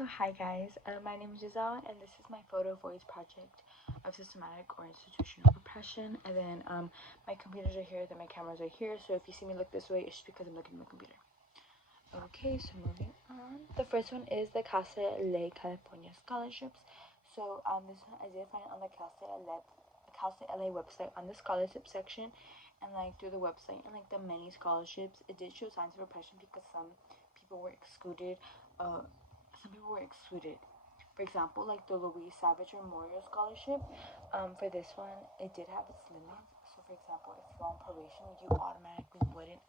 So hi guys, my name is Giselle and this is my photo voice project of systematic or institutional oppression. And then my computers are here, then my cameras are here. So if you see me look this way, it's just because I'm looking at my computer. Okay, so moving on. The first one is the Casa LA California scholarships. So this one I did find on the Casa LA website on the scholarship section, and like through the website and like the many scholarships, it did show signs of oppression because people were excluded. Uh, some people were excluded. For example, like the Louise Savage Memorial Scholarship, for this one, it did have its limits. So, for example, if you're on probation, you automatically wouldn't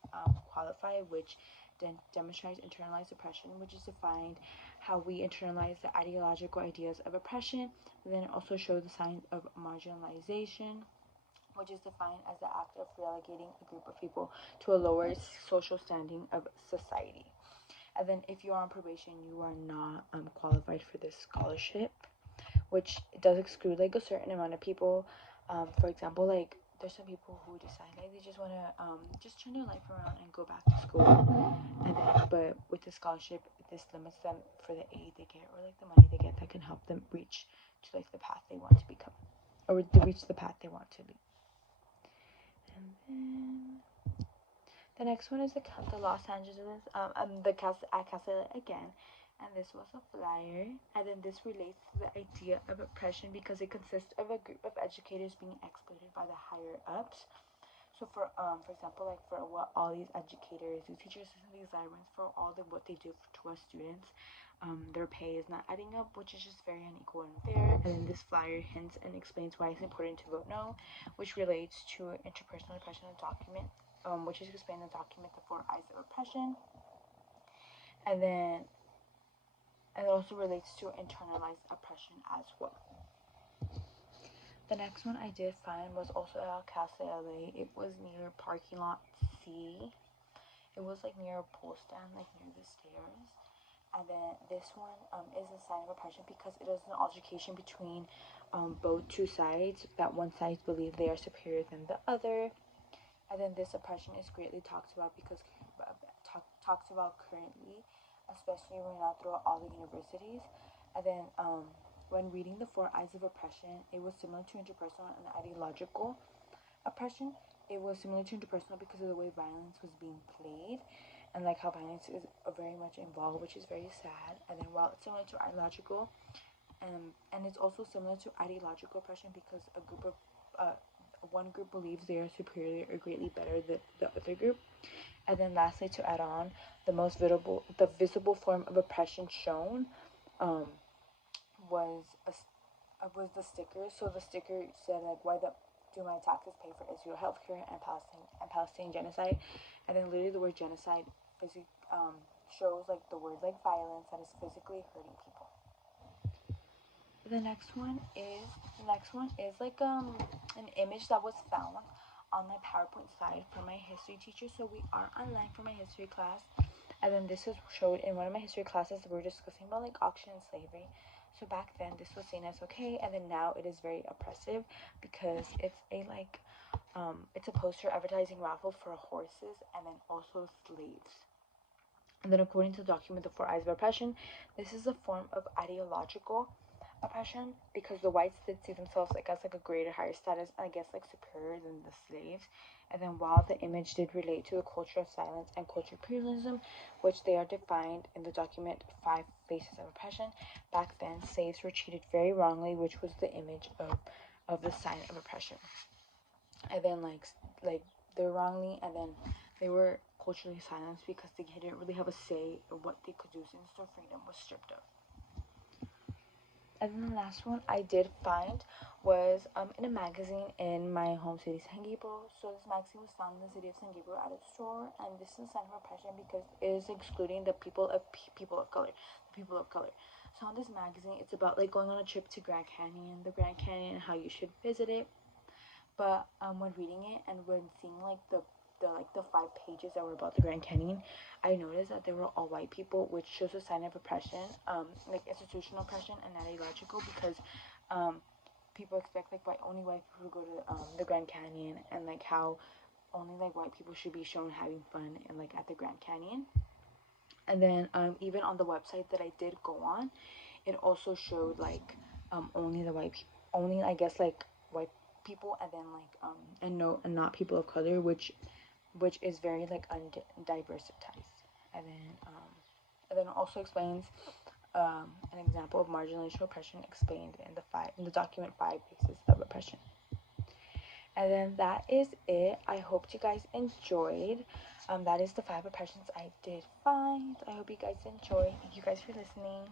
qualify, which then demonstrates internalized oppression, which is defined how we internalize the ideological ideas of oppression. And then it also shows the signs of marginalization, which is defined as the act of relegating a group of people to a lower social standing of society. And then if you're on probation, you are not qualified for this scholarship, which does exclude like a certain amount of people. For example, like there's some people who decide like they just want to just turn their life around and go back to school. And then, but with the scholarship, this limits them for the aid they get or like the money they get that can help them reach to like the path they want to become, or to reach the path they want to be. And then the next one is the Los Angeles, the Casa again, and this was a flyer, and then this relates to the idea of oppression because it consists of a group of educators being exploited by the higher ups. So for example, like for what all these educators, these teachers, these librarians, for all the what they do to us students, their pay is not adding up, which is just very unequal and unfair. And then this flyer hints and explains why it's important to vote no, which relates to interpersonal oppression in the document, which is explained in the document, The Four Eyes of Oppression. And then it also relates to internalized oppression as well. The next one I did find was also at Casa LA. It was near parking lot C. It was like near a pole stand, like near the stairs. And then this one is a sign of oppression because it is an altercation between both two sides, that one side believes they are superior than the other. And then this oppression is greatly talked about because talks about currently, especially when not throughout all the universities. And then when reading The Four Eyes of Oppression, it was similar to interpersonal and ideological oppression. It was similar to interpersonal because of the way violence was being played and like how violence is very much involved, which is very sad. And then while it's similar to ideological, and it's also similar to ideological oppression because a group of one group believes they are superior or greatly better than the other group. And then lastly, to add on, the visible form of oppression shown um, was the sticker. So the sticker said like, "Why do my taxes pay for Israel healthcare and Palestinian genocide?" And then literally the word genocide shows like the word like violence that is physically hurting people. The next one is like an image that was found on my PowerPoint slide from my history teacher. So we are online for my history class, and then this is showed in one of my history classes. We were discussing about like auction and slavery. So back then this was seen as okay, and then now it is very oppressive because it's a poster advertising raffle for horses and then also slaves. And then according to the document, The Four Eyes of Oppression, this is a form of ideological oppression because the whites did see themselves like as like a greater, higher status, and I guess like superior than the slaves. And then while the image did relate to the culture of silence and culture of pluralism, which they are defined in the document Five Faces of Oppression, back then slaves were treated very wrongly, which was the image of the sign of oppression. And then like they were wrongly, and then they were culturally silenced because they didn't really have a say in what they could do since their freedom was stripped of. And then the last one I did find was in a magazine in my home city, San Gabriel. So this magazine was found in the city of San Gabriel at a store, and this is a sign of oppression because it is excluding the people of color. So on this magazine, it's about like going on a trip to the Grand Canyon, and how you should visit it. But when reading it and when seeing like the 5 pages that were about the Grand Canyon, I noticed that they were all white people, which shows a sign of oppression, like institutional oppression and not ideological, because people expect like only white people to go to the Grand Canyon, and like how only like white people should be shown having fun and like at the Grand Canyon. And then even on the website that I did go on, it also showed like only the white people, only I guess like white people, and then like and no, and not people of color, which is very like undiversitized. And then also explains an example of marginalization oppression explained in the document 5 bases of oppression. And then that is it. I hope you guys enjoyed. That is the 5 oppressions I did find. I hope you guys enjoy. Thank you guys for listening.